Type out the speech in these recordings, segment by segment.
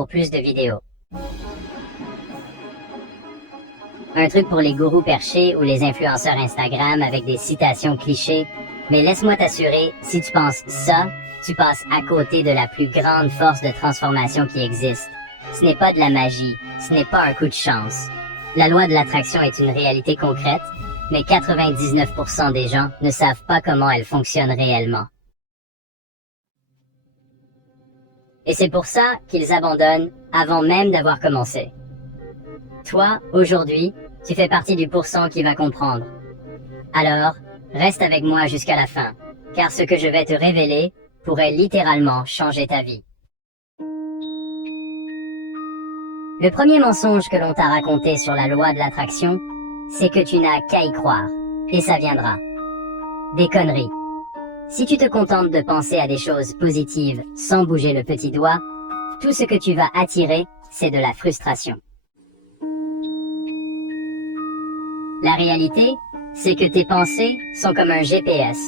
pour plus de vidéos. Un truc pour les gourous perchés ou les influenceurs Instagram avec des citations clichés. Mais laisse-moi t'assurer, si tu penses ça, tu passes à côté de la plus grande force de transformation qui existe. Ce n'est pas de la magie, ce n'est pas un coup de chance. La loi de l'attraction est une réalité concrète, mais 99% des gens ne savent pas comment elle fonctionne réellement. Et c'est pour ça qu'ils abandonnent avant même d'avoir commencé. Toi, aujourd'hui, tu fais partie du pourcent qui va comprendre. Alors, reste avec moi jusqu'à la fin, car ce que je vais te révéler pourrait littéralement changer ta vie. Le premier mensonge que l'on t'a raconté sur la loi de l'attraction, c'est que tu n'as qu'à y croire, et ça viendra. Des conneries. Si tu te contentes de penser à des choses positives sans bouger le petit doigt, tout ce que tu vas attirer, c'est de la frustration. La réalité, c'est que tes pensées sont comme un GPS.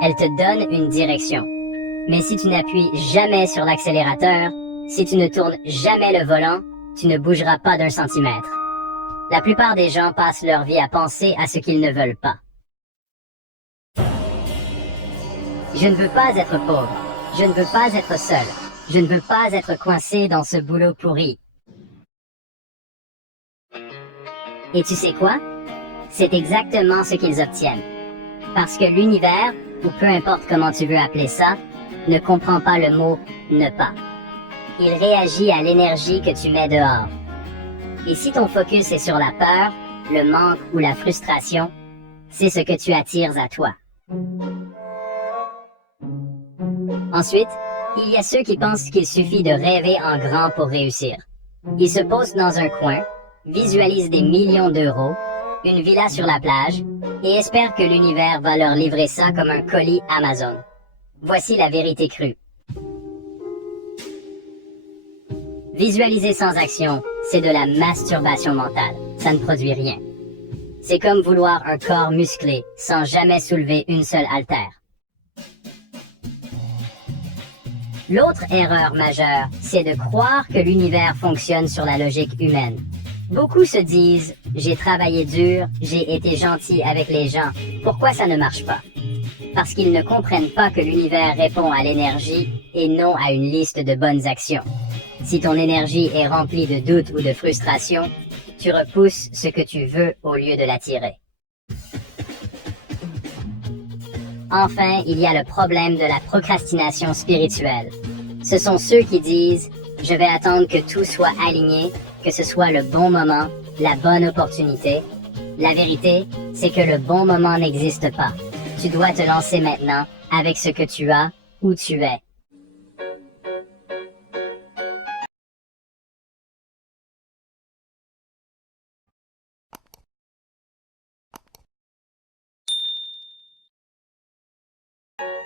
Elles te donnent une direction. Mais si tu n'appuies jamais sur l'accélérateur, si tu ne tournes jamais le volant, tu ne bougeras pas d'un centimètre. La plupart des gens passent leur vie à penser à ce qu'ils ne veulent pas. Je ne veux pas être pauvre. Je ne veux pas être seul. Je ne veux pas être coincé dans ce boulot pourri. Et tu sais quoi? C'est exactement ce qu'ils obtiennent. Parce que l'univers, ou peu importe comment tu veux appeler ça, ne comprend pas le mot « ne pas ». Il réagit à l'énergie que tu mets dehors. Et si ton focus est sur la peur, le manque ou la frustration, c'est ce que tu attires à toi. Ensuite, il y a ceux qui pensent qu'il suffit de rêver en grand pour réussir. Ils se posent dans un coin, visualisent des millions d'euros, une villa sur la plage, et espèrent que l'univers va leur livrer ça comme un colis Amazon. Voici la vérité crue. Visualiser sans action, c'est de la masturbation mentale. Ça ne produit rien. C'est comme vouloir un corps musclé sans jamais soulever une seule haltère. L'autre erreur majeure, c'est de croire que l'univers fonctionne sur la logique humaine. Beaucoup se disent « j'ai travaillé dur, j'ai été gentil avec les gens, pourquoi ça ne marche pas ?» Parce qu'ils ne comprennent pas que l'univers répond à l'énergie et non à une liste de bonnes actions. Si ton énergie est remplie de doutes ou de frustration, tu repousses ce que tu veux au lieu de l'attirer. Enfin, il y a le problème de la procrastination spirituelle. Ce sont ceux qui disent « je vais attendre que tout soit aligné, que ce soit le bon moment, la bonne opportunité ». La vérité, c'est que le bon moment n'existe pas. Tu dois te lancer maintenant avec ce que tu as, où tu es.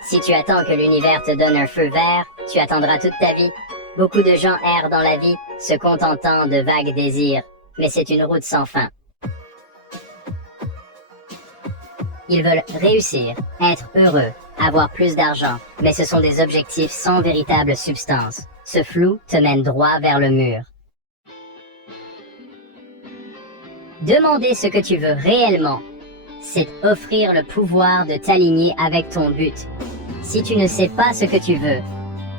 Si tu attends que l'univers te donne un feu vert, tu attendras toute ta vie. Beaucoup de gens errent dans la vie, se contentant de vagues désirs, mais c'est une route sans fin. Ils veulent réussir, être heureux, avoir plus d'argent, mais ce sont des objectifs sans véritable substance. Ce flou te mène droit vers le mur. Demander ce que tu veux réellement, c'est offrir le pouvoir de t'aligner avec ton but. Si tu ne sais pas ce que tu veux,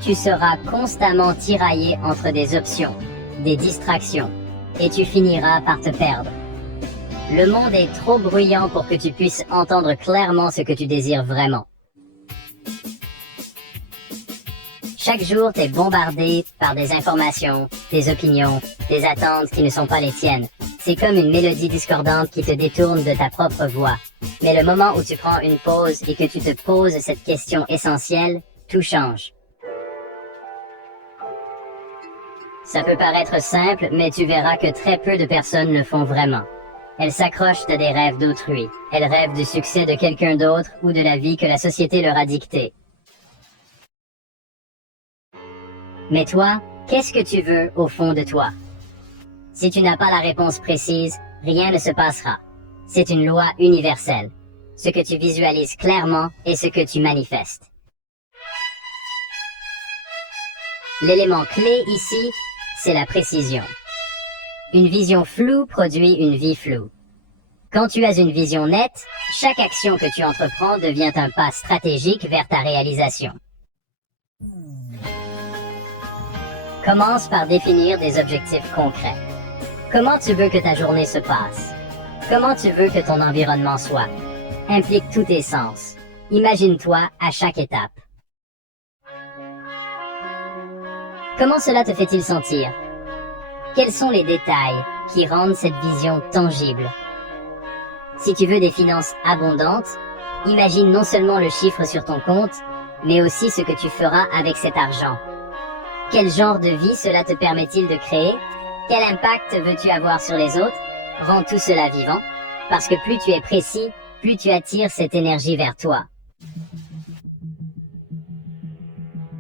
tu seras constamment tiraillé entre des options, des distractions, et tu finiras par te perdre. Le monde est trop bruyant pour que tu puisses entendre clairement ce que tu désires vraiment. Chaque jour, t'es bombardé par des informations, des opinions, des attentes qui ne sont pas les tiennes. C'est comme une mélodie discordante qui te détourne de ta propre voix. Mais le moment où tu prends une pause et que tu te poses cette question essentielle, tout change. Ça peut paraître simple, mais tu verras que très peu de personnes le font vraiment. Elles s'accrochent à des rêves d'autrui. Elles rêvent du succès de quelqu'un d'autre ou de la vie que la société leur a dictée. Mais toi, qu'est-ce que tu veux au fond de toi? Si tu n'as pas la réponse précise, rien ne se passera. C'est une loi universelle. Ce que tu visualises clairement est ce que tu manifestes. L'élément clé ici, c'est la précision. Une vision floue produit une vie floue. Quand tu as une vision nette, chaque action que tu entreprends devient un pas stratégique vers ta réalisation. Commence par définir des objectifs concrets. Comment tu veux que ta journée se passe? Comment tu veux que ton environnement soit? Implique tous tes sens. Imagine-toi à chaque étape. Comment cela te fait-il sentir? Quels sont les détails qui rendent cette vision tangible? Si tu veux des finances abondantes, imagine non seulement le chiffre sur ton compte, mais aussi ce que tu feras avec cet argent. Quel genre de vie cela te permet-il de créer? Quel impact veux-tu avoir sur les autres? Rends tout cela vivant, parce que plus tu es précis, plus tu attires cette énergie vers toi.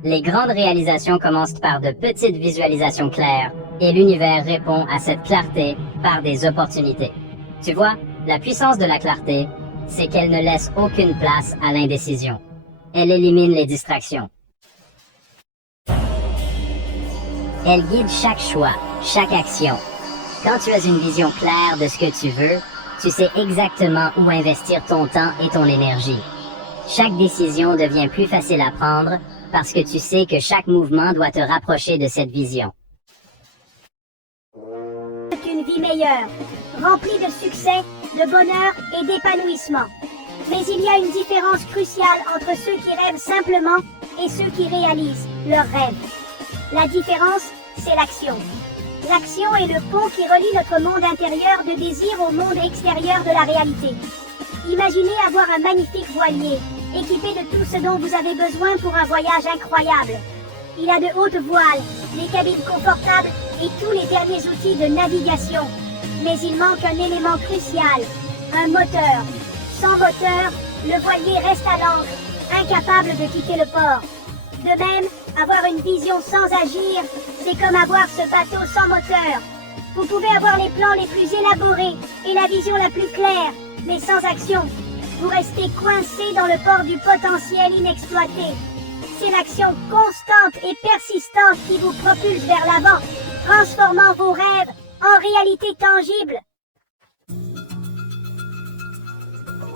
Les grandes réalisations commencent par de petites visualisations claires, et l'univers répond à cette clarté par des opportunités. Tu vois, la puissance de la clarté, c'est qu'elle ne laisse aucune place à l'indécision. Elle élimine les distractions. Elle guide chaque choix, chaque action. Quand tu as une vision claire de ce que tu veux, tu sais exactement où investir ton temps et ton énergie. Chaque décision devient plus facile à prendre parce que tu sais que chaque mouvement doit te rapprocher de cette vision. Une vie meilleure, remplie de succès, de bonheur et d'épanouissement. Mais il y a une différence cruciale entre ceux qui rêvent simplement et ceux qui réalisent leurs rêves. La différence, c'est l'action. L'action est le pont qui relie notre monde intérieur de désir au monde extérieur de la réalité. Imaginez avoir un magnifique voilier, équipé de tout ce dont vous avez besoin pour un voyage incroyable. Il a de hautes voiles, des cabines confortables et tous les derniers outils de navigation. Mais il manque un élément crucial, un moteur. Sans moteur, le voilier reste à l'ancre, incapable de quitter le port. De même, avoir une vision sans agir, c'est comme avoir ce bateau sans moteur. Vous pouvez avoir les plans les plus élaborés et la vision la plus claire, mais sans action. Vous restez coincé dans le port du potentiel inexploité. C'est l'action constante et persistante qui vous propulse vers l'avant, transformant vos rêves en réalité tangible.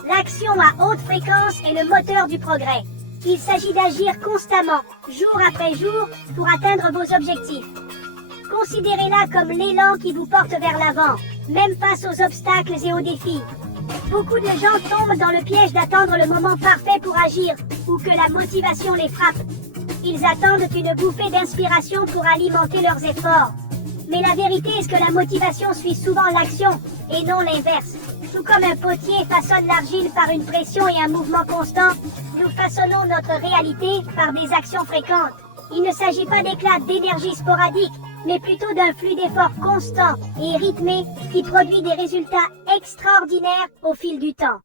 L'action à haute fréquence est le moteur du progrès. Il s'agit d'agir constamment, jour après jour, pour atteindre vos objectifs. Considérez-la comme l'élan qui vous porte vers l'avant, même face aux obstacles et aux défis. Beaucoup de gens tombent dans le piège d'attendre le moment parfait pour agir, ou que la motivation les frappe. Ils attendent une bouffée d'inspiration pour alimenter leurs efforts. Mais la vérité est que la motivation suit souvent l'action, et non l'inverse. Tout comme un potier façonne l'argile par une pression et un mouvement constant, nous façonnons notre réalité par des actions fréquentes. Il ne s'agit pas d'éclats d'énergie sporadiques, mais plutôt d'un flux d'efforts constant et rythmé qui produit des résultats extraordinaires au fil du temps.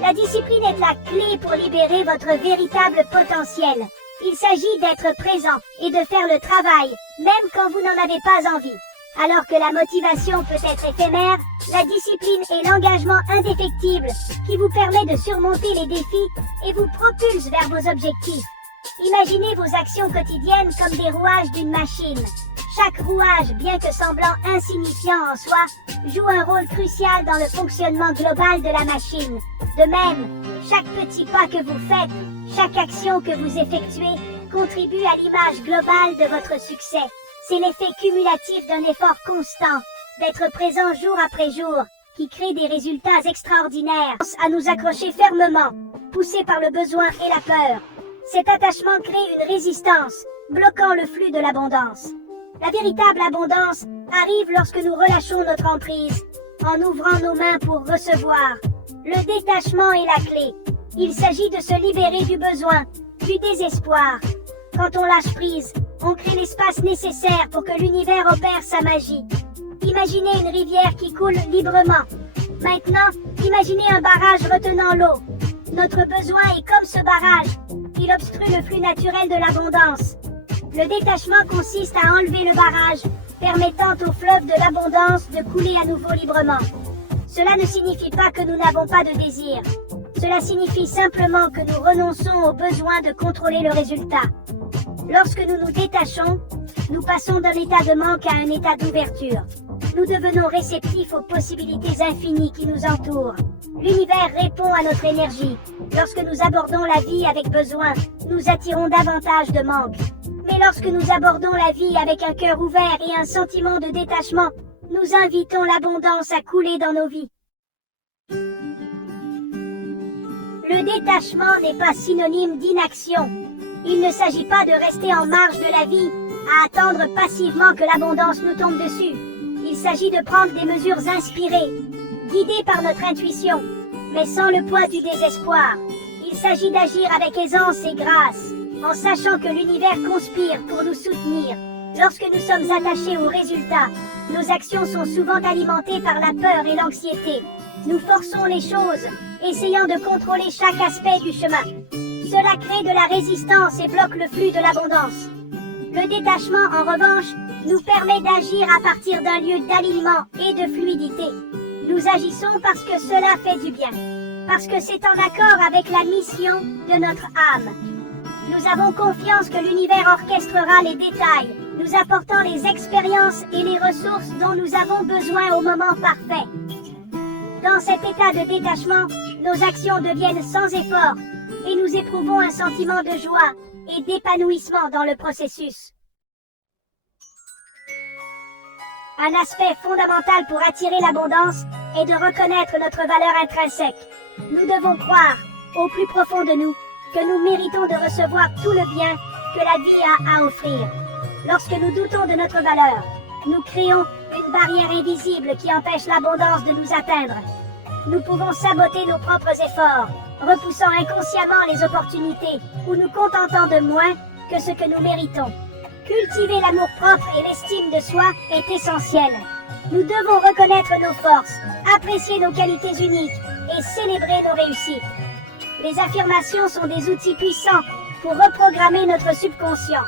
La discipline est la clé pour libérer votre véritable potentiel. Il s'agit d'être présent et de faire le travail, même quand vous n'en avez pas envie. Alors que la motivation peut être éphémère, la discipline est l'engagement indéfectible qui vous permet de surmonter les défis et vous propulse vers vos objectifs. Imaginez vos actions quotidiennes comme des rouages d'une machine. Chaque rouage, bien que semblant insignifiant en soi, joue un rôle crucial dans le fonctionnement global de la machine. De même, chaque petit pas que vous faites, chaque action que vous effectuez, contribue à l'image globale de votre succès. C'est l'effet cumulatif d'un effort constant, d'être présent jour après jour, qui crée des résultats extraordinaires. À nous accrocher fermement, poussés par le besoin et la peur. Cet attachement crée une résistance, bloquant le flux de l'abondance. La véritable abondance arrive lorsque nous relâchons notre emprise, en ouvrant nos mains pour recevoir. Le détachement est la clé. Il s'agit de se libérer du besoin, du désespoir. Quand on lâche prise, on crée l'espace nécessaire pour que l'univers opère sa magie. Imaginez une rivière qui coule librement. Maintenant, imaginez un barrage retenant l'eau. Notre besoin est comme ce barrage. Il obstrue le flux naturel de l'abondance. Le détachement consiste à enlever le barrage, permettant au fleuve de l'abondance de couler à nouveau librement. Cela ne signifie pas que nous n'avons pas de désir. Cela signifie simplement que nous renonçons au besoin de contrôler le résultat. Lorsque nous nous détachons, nous passons d'un état de manque à un état d'ouverture. Nous devenons réceptifs aux possibilités infinies qui nous entourent. L'univers répond à notre énergie. Lorsque nous abordons la vie avec besoin, nous attirons davantage de manque. Mais lorsque nous abordons la vie avec un cœur ouvert et un sentiment de détachement, nous invitons l'abondance à couler dans nos vies. Le détachement n'est pas synonyme d'inaction. Il ne s'agit pas de rester en marge de la vie, à attendre passivement que l'abondance nous tombe dessus. Il s'agit de prendre des mesures inspirées, guidées par notre intuition, mais sans le poids du désespoir. Il s'agit d'agir avec aisance et grâce, en sachant que l'univers conspire pour nous soutenir. Lorsque nous sommes attachés aux résultats, nos actions sont souvent alimentées par la peur et l'anxiété. Nous forçons les choses, essayant de contrôler chaque aspect du chemin. Cela crée de la résistance et bloque le flux de l'abondance. Le détachement, en revanche, nous permet d'agir à partir d'un lieu d'alignement et de fluidité. Nous agissons parce que cela fait du bien, parce que c'est en accord avec la mission de notre âme. Nous avons confiance que l'univers orchestrera les détails, nous apportant les expériences et les ressources dont nous avons besoin au moment parfait. Dans cet état de détachement, nos actions deviennent sans effort et nous éprouvons un sentiment de joie et d'épanouissement dans le processus. Un aspect fondamental pour attirer l'abondance est de reconnaître notre valeur intrinsèque. Nous devons croire, au plus profond de nous, que nous méritons de recevoir tout le bien que la vie a à offrir. Lorsque nous doutons de notre valeur, nous créons une barrière invisible qui empêche l'abondance de nous atteindre. Nous pouvons saboter nos propres efforts, repoussant inconsciemment les opportunités ou nous contentant de moins que ce que nous méritons. Cultiver l'amour-propre et l'estime de soi est essentiel. Nous devons reconnaître nos forces, apprécier nos qualités uniques et célébrer nos réussites. Les affirmations sont des outils puissants pour reprogrammer notre subconscient.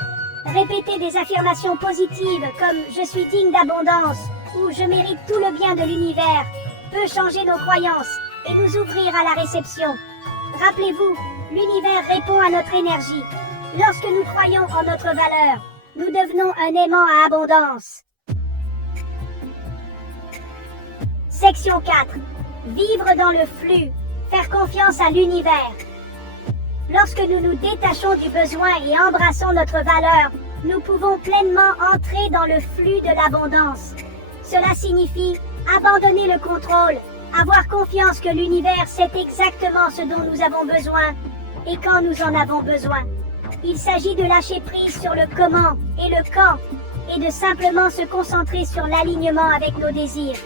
Répéter des affirmations positives comme « je suis digne d'abondance » ou « je mérite tout le bien de l'univers » peut changer nos croyances et nous ouvrir à la réception. Rappelez-vous, l'univers répond à notre énergie. Lorsque nous croyons en notre valeur, nous devenons un aimant à abondance. Section 4. Vivre dans le flux. Faire confiance à l'univers. Lorsque nous nous détachons du besoin et embrassons notre valeur, nous pouvons pleinement entrer dans le flux de l'abondance. Cela signifie abandonner le contrôle, avoir confiance que l'univers sait exactement ce dont nous avons besoin et quand nous en avons besoin. Il s'agit de lâcher prise sur le comment et le quand et de simplement se concentrer sur l'alignement avec nos désirs.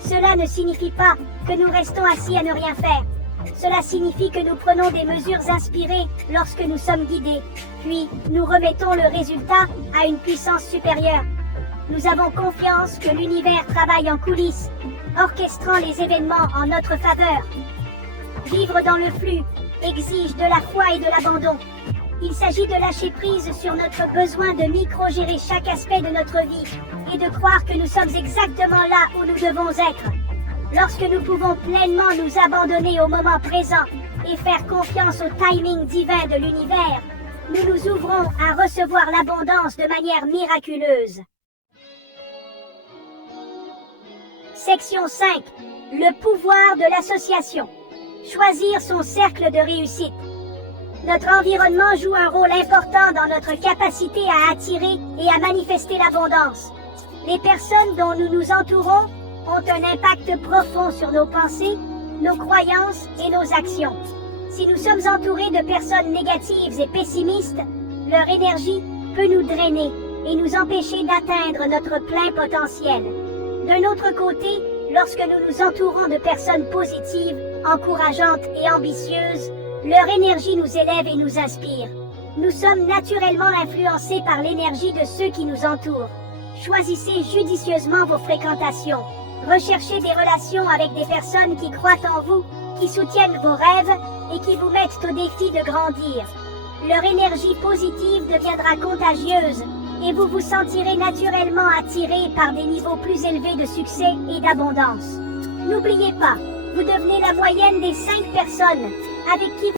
Cela ne signifie pas que nous restons assis à ne rien faire. Cela signifie que nous prenons des mesures inspirées lorsque nous sommes guidés, puis nous remettons le résultat à une puissance supérieure. Nous avons confiance que l'univers travaille en coulisses, orchestrant les événements en notre faveur. Vivre dans le flux exige de la foi et de l'abandon. Il s'agit de lâcher prise sur notre besoin de micro-gérer chaque aspect de notre vie et de croire que nous sommes exactement là où nous devons être. Lorsque nous pouvons pleinement nous abandonner au moment présent et faire confiance au timing divin de l'univers, nous nous ouvrons à recevoir l'abondance de manière miraculeuse. Section 5. Le pouvoir de l'association. Choisir son cercle de réussite. Notre environnement joue un rôle important dans notre capacité à attirer et à manifester l'abondance. Les personnes dont nous nous entourons ont un impact profond sur nos pensées, nos croyances et nos actions. Si nous sommes entourés de personnes négatives et pessimistes, leur énergie peut nous drainer et nous empêcher d'atteindre notre plein potentiel. D'un autre côté, lorsque nous nous entourons de personnes positives, encourageantes et ambitieuses, leur énergie nous élève et nous inspire. Nous sommes naturellement influencés par l'énergie de ceux qui nous entourent. Choisissez judicieusement vos fréquentations. Recherchez des relations avec des personnes qui croient en vous, qui soutiennent vos rêves et qui vous mettent au défi de grandir. Leur énergie positive deviendra contagieuse et vous vous sentirez naturellement attiré par des niveaux plus élevés de succès et d'abondance. N'oubliez pas, vous devenez la moyenne des 5 personnes avec qui